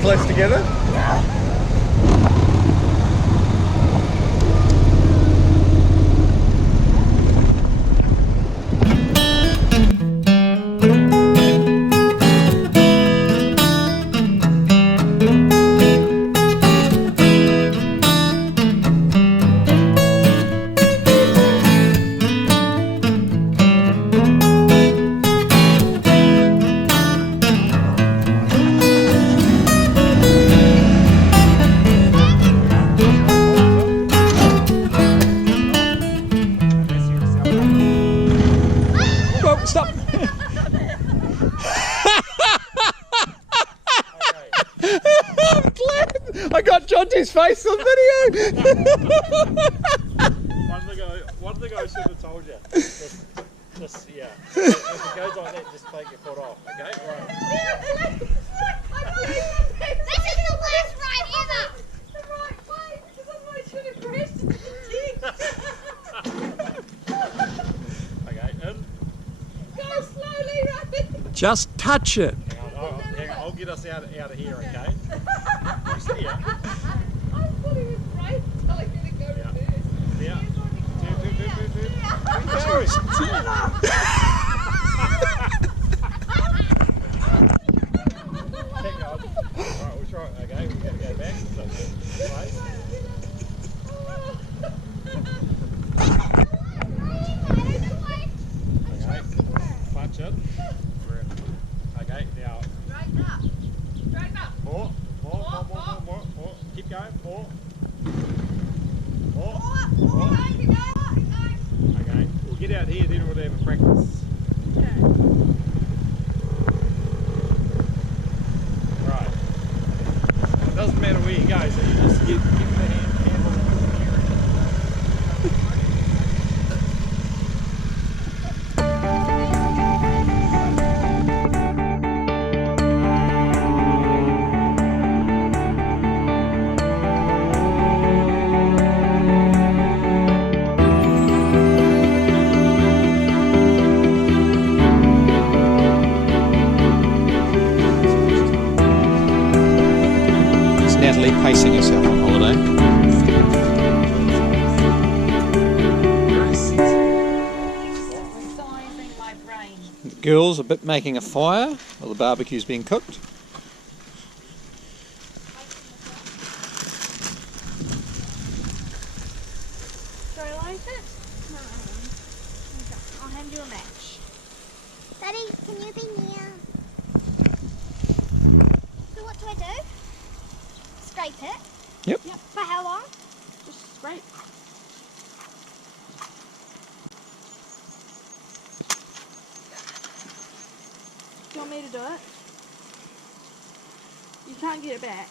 close together. Stop! I'm glad I got Jonty's face on video. One thing I should have told you. Just yeah. If it goes like that, just take your foot off. Okay, right. This is the worst ride ever. The right way, because otherwise you would have crashed into the dig. Okay, in. Go slowly, right? Just touch it. Hang on, I'll get us out of here, okay? You see it? I thought he was brave, telling me to go Yeah. first. Yeah. Two. Hang on. Alright, we'll try it. Okay, we've got to go back. So, right. Okay, punch it. Okay, now. Straighten up. More. Keep going. More. Okay, we'll get out here, then we'll have a practice. Right. It doesn't matter where you go, so you just keep the handle on the steering. Natalie pacing herself on holiday. Reviving my brain. The girls are making a fire while the barbecue's being cooked. Shall I light it? No. Okay. I'll hand you a match. Daddy, can you be near? So what do I do? Scrape it? Yep. For how long? Just scrape. Do you want me to do it? You can't get it back.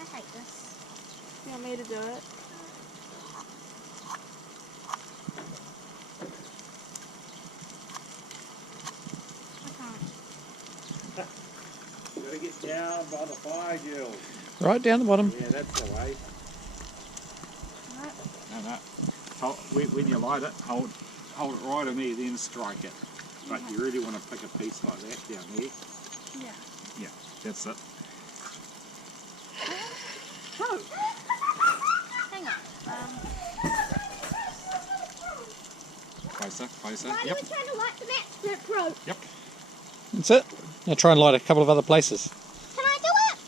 I hate this. Do you want me to do it? I can't. You gotta get down by the fire, girl. Right down the bottom. Yeah, that's the way. Right. No. When you light it, hold it right in there, then strike it. But you really want to pick a piece like that down there. Yeah. Yeah, that's it. Oh. Hang on. Closer. Why Yep. are we trying to light the matchstick rope? Yep. That's it. Now try and light a couple of other places. Can I do it?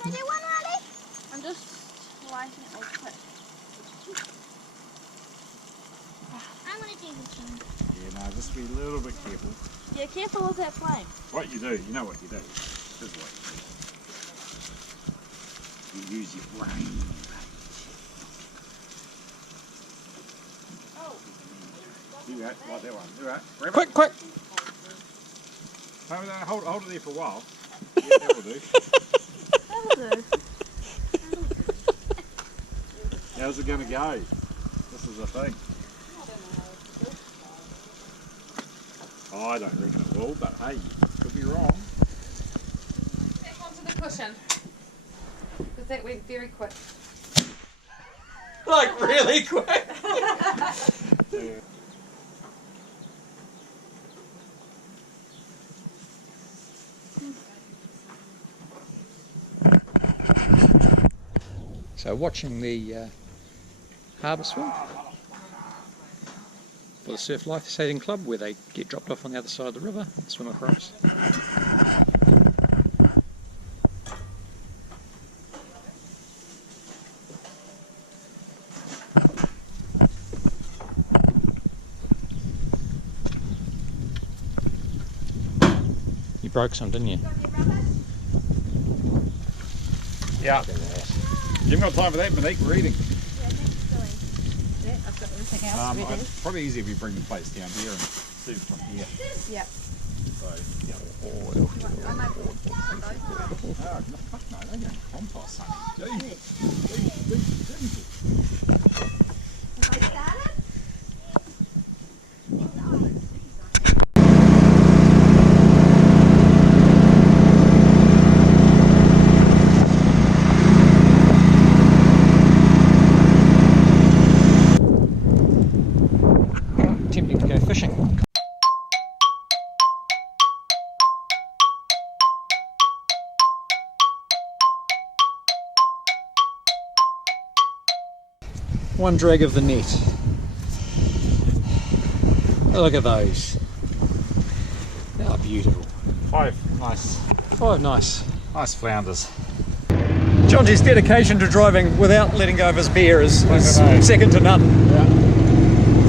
Can I do one, Riley? I'm just lighting it all quick. I'm going to do this one. Yeah, no, just be a little bit careful. Yeah, careful with that flame. What you do, you know what you do. This is what you do. You use your brain. Oh. Do that, like that one. Do that. Grab it. Quick! Hold it there for a while. Yeah, that will do. That'll do. How's it going to go? This is the thing. Oh, I don't reckon it will, but hey, could be wrong. Back onto the cushion. Because that went very quick. Like really quick. Yeah. So watching the harbour swim for the Surf Life Saving Club, where they get dropped off on the other side of the river and swim across. You broke some, didn't you? Yeah. You've got time for that, Monique. We're eating. I've got everything else ready. It's probably easier if you bring the plates down here and serve from here. Yep. So, yeah. I might put those. Oh, no, fuck no, they're going to compost, sonny. Jesus. Have I started? Tempting to go fishing. One drag of the net. Look at those. They are beautiful. 5 nice flounders. John G's dedication to driving without letting go of his beer is I know. second to none. Yeah.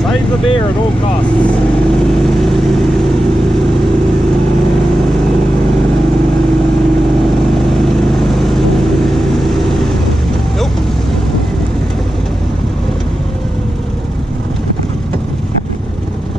Save the beer at all costs.